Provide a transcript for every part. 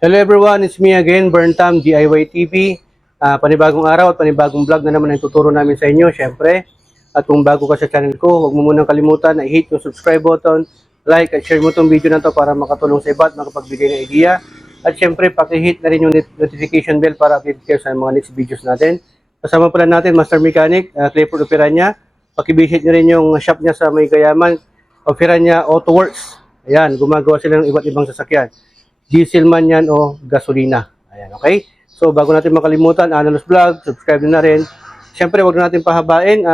Hello everyone, it's me again, Burntam DIY TV. Panibagong araw at panibagong vlog na naman ang tuturo namin sa inyo, syempre. At kung bago ka sa channel ko, huwag mo munang kalimutan na i-hit yung subscribe button, like at share mo itong video na to para makatulong sa iba at makapagbigay ng idea. At syempre, paki-hit na rin yung notification bell para update kayo sa mga next videos natin. Kasama pala natin, Master Mechanic, Clifford Operanya. Paki-visit nyo rin yung shop niya sa May Gayaman, Operanya Auto Works. Ayan, gumagawa sila ng iba't ibang sasakyan. Diesel man yan o gasolina. Ayan, okay? So, bago natin makalimutan, Analos Vlog, subscribe na rin. Siyempre, wag na natin pahabain.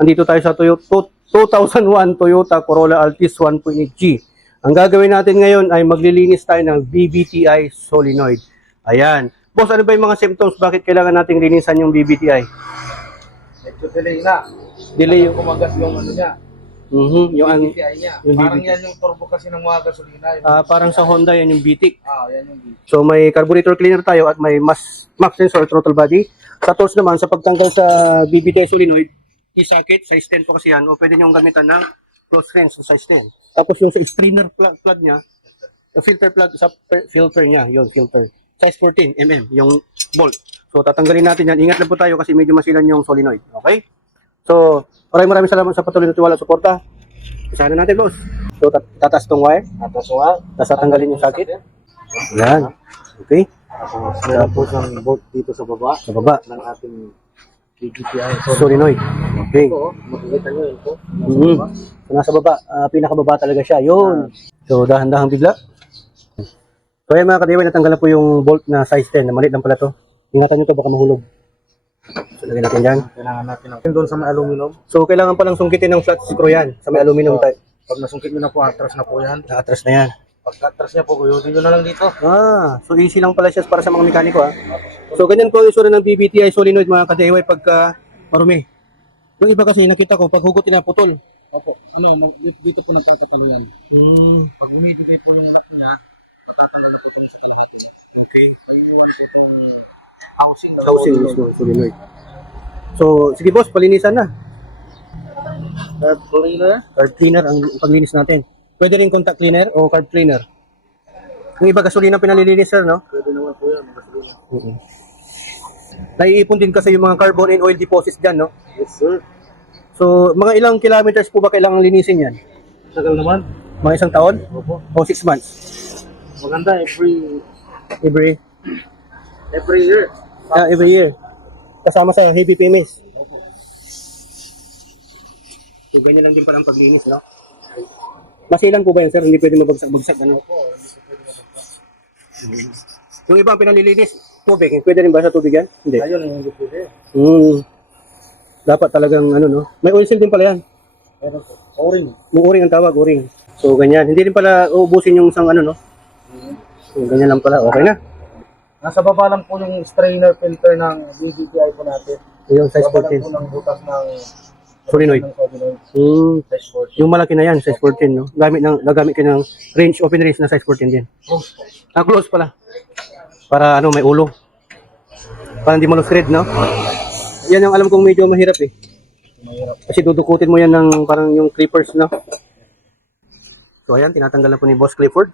Andito tayo sa 2001 Toyota Corolla Altis 1.8G. Ang gagawin natin ngayon ay maglilinis tayo ng BBTI solenoid. Ayan. Boss, ano ba yung mga symptoms? Bakit kailangan nating linisan yung BBTI? Medyo delay na. Delay yung... Kumagas yung ano niya. Yung BBTI niya. yung Parang BBTI. yan yung turbo kasi ng mga gasolina. Parang sa Honda yan yung BTIC. Yan yung BBTI. So may carburetor cleaner tayo at may max sensor throttle body. Sa tools naman, sa pagtanggal sa BBTI solenoid, i-socket, size 10 po kasi yan, o pwede nyo gamitan ng close wrench sa size 10. Tapos yung sa strainer plug niya, yung filter plug sa filter niya, yung filter. Size 14 mm, yung bolt. So tatanggalin natin yan. Ingat lang po tayo kasi medyo masilan yung solenoid. Okay? So, maraming salamat sa patuloy na tiwala at suporta. Isahan na natin, boss. So, tataas tong wire. Tapos nga. Tapos tatanggalin yung socket. Yan. Okay. Tapos meron po siyang bolt dito sa baba. Sa baba. Ng ating BBTI. Solenoid. Okay. Ito, makikita nyo ito. So, nasa baba. Pinakababa talaga siya. Yun. So, dahan-dahan bigla. So, ayan mga kadiway, natanggalan po yung bolt na size 10. Maliit lang pala to. Ingatan nyo to, baka mahulog. So, lagyan natin dyan. Kailangan natin ng doon sa may aluminum. So, kailangan palang sungkitin ng flat screw yan. Sa may aluminum tayo. Pag nasungkit nyo na po, atras na po yan. Atras na yan. Pag atras niya po, guyodin nyo na lang dito. So easy lang pala siya para sa mga mekaniko ha. So ganyan po ang isura ng BBTI solenoid mga ka-DIY pagka marumi. Yung iba kasi nakita ko, pag hugot pinaputol. Opo. Dito po nagkakatalo yan. Pag lumidikay po yung nut niya, matatanggal na po itong sa kalahati. Okay. May iwan po itong housing. Housing mismo, solenoid. So sige boss, palinisan na. Cleaner. Carb cleaner ang paglinis natin. Pwede rin contact cleaner o carb cleaner. Yung iba gasolina pinalilinis sir, no? Pwede naman po yan. Naiipon din kasi yung mga carbon and oil deposits dyan, no? Yes sir. So mga ilang kilometers po ba kailangan linisin yan? Tagal naman. Mga isang taon? Opo. O 6 months? Maganda Every year. every year. Kasama sa heavy PMS. Opo. So, ganyan lang din pala ang paglinis, no? Masilan po ba yan, sir? Hindi pwede mabagsak-bagsak, ano? Opo. Hindi po pwede maganda. Yung iba ang pinalilinis, tubig. Pwede rin ba sa tubig yan? Hindi. Ayun, hindi pwede. Dapat talagang, ano, no? May oil seal din pala yan. Meron po. O-ring. O-ring ang tawag, o-ring. So, ganyan. Hindi rin pala uubusin yung isang, ano, no? So, ganyan lang pala. Okay na. Nasa baba lang po yung strainer filter ng BBTI po natin. Yung size Baba lang 14. po ng butas ng Solenoid. Size 14. Yung malaki na yan, size 14, no? Gagamit ka ng range, open range na size 14 din. Close pala. Para, ano, may ulo. Para hindi mo thread, no? Yan yung alam kong medyo mahirap, eh. Mahirap. Kasi dudukutin mo yan ng parang yung clippers, no? So, ayan, tinatanggal na po ni Boss Clifford.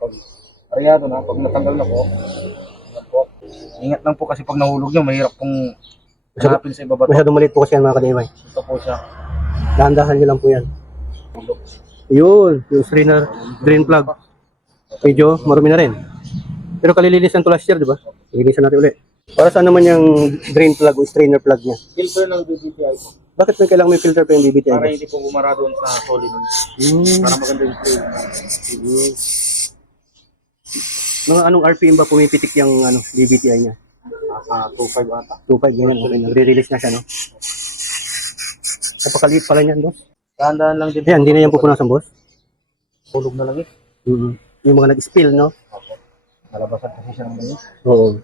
Pag aryado na, pag natanggal na po, ingat po. Ingat lang po kasi pag nahulog nyo, mahirap pong hanapin sa ibaba. Masyadong maliit po kasi yan mga ka-DIY. Ito po siya. Dahan-dahan nyo lang po yan. Hulog. Yun, yung strainer, drain plug. Medyo marumi na rin. Pero kalilinis ng to last year, di ba? Lilisan natin ulit. Para saan naman yung drain plug o strainer plug niya? Filter ng BBTI po. Bakit may kailangan may filter pa yung BBTI? Para hindi po bumara doon sa solenoid. Para maganda yung flow. Mga anong RPM ba pumipitik yung ano, BBTI niya? Nasa 2.5 ata. 2.5 ganyan, okay. Nagre-release na siya, no? Napakaliit pala niyan, boss. Dahan-dahan lang din. Ayan, hindi na yan pupunasan, boss. Hulog na lang eh. Yung mga nag-spill, no? Opo. Nalabasan kasi siya ng langis. Oo.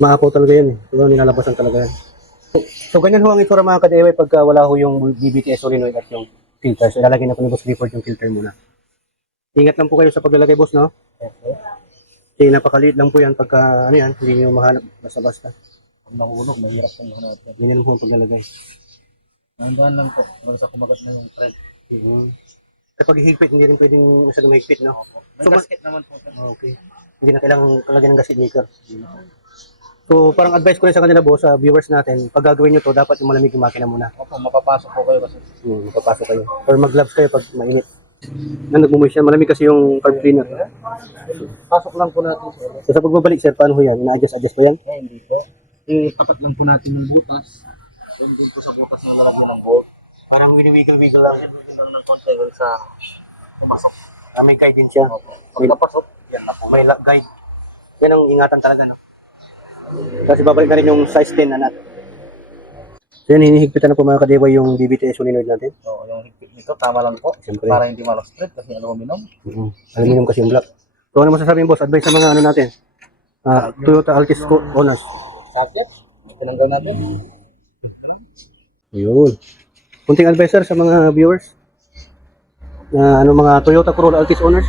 Maapaw talaga yan, eh. Pero nilalabasan talaga yan. So, ganyan ho ang itsura mga ka-DIY pagka wala ho yung BBTI solenoid at yung filter. So, ilalagay na po ni Boss Clifford yung filter muna. Ingat lang po kayo sa paglalagay, boss, no? Okay. Kasi napakaliit lang po yan pagka, ano yan, hindi nyo mahanap basta-basta. Pag nahulog, mahirap pong hanapin. Ganyan lang po ang paglalagay. Dahan-dahan lang po. Hanggang sa kumagat na yung thread. Kapag higpit, hindi rin pwedeng masyadong mahigpit, no? May So, gasket naman po. Okay. Hindi na kailangang kalagyan ng gasket maker. So, parang advice ko rin sa kanila, boss, sa viewers natin, pag gagawin nyo to, dapat yung malamig yung makina muna. Opo, mapapasok po kayo kasi. Papasok kayo. Or mag-gloves kayo pag mainit. Na nagmumoy siya, malamig kasi yung carb cleaner. Pasok lang po natin, sir. So, sa pagbabalik, sir, paano ho yan? Na-adjust ba yan? Hindi po. Tapat lang po natin yung butas. Then din po sa butas ng lalagyan ng bolt. Parang wiggle-wiggle lang. Yan lang ng konti sa pumasok. May guide din siya. Pag napasok, yan na po. May lock guide. Yan ang ingatan talaga, no? Kasi babalik na rin yung size 10 na nut. So yan, hinihigpitan na po mga kadeway yung DBTS solenoid natin. So, yung higpit nito, tama lang po. Siyempre. Para hindi malostret kasi aluminum. Aluminum kasi yung black. So ano masasabi boss? Advice sa mga ano natin? Toyota Altis owners. Sakit. Tinanggal natin. Yun. Kunting advice sir sa mga viewers. Na mga Toyota Corolla Altis owners.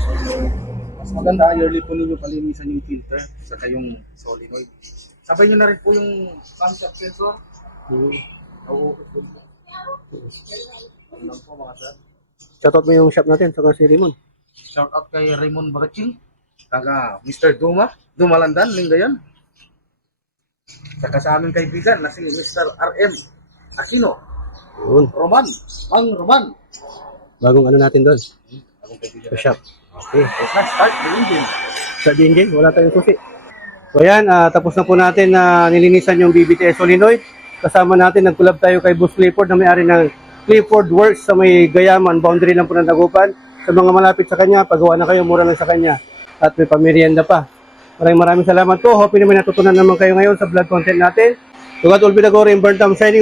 Mas maganda, yearly po ninyo palinisan yung filter saka yung solenoid. Sabay nyo na rin po yung camshaft sensor. Ano lang po mga sir. Shoutout mo yung shop natin saka si Raymond. Shout out kay Raymond Bagaching. Taga Mr. Dumalandan, Lingayon. Saka sa aming kaibigan na si Mr. RM Aquino. Yun. Mang Roman. Bagong ano natin doon. Akong kaibigan. Sa shop. Okay. Let's start the engine. Sa engine, wala tayong susi. So yan, tapos na po natin na nilinisan yung BBTS solenoid. Kasama natin, nag-collab tayo kay Boss Clifford na may-ari ng Clifford Works sa may Gayaman, boundary lang po ng Dagupan. Sa mga malapit sa kanya, pagawa na kayo, mura lang sa kanya. At may pamerienda pa. Maraming salamat po. Hope naman natutunan naman kayo ngayon sa vlog content natin. Tugad Ulbidagore in Burnham Shining.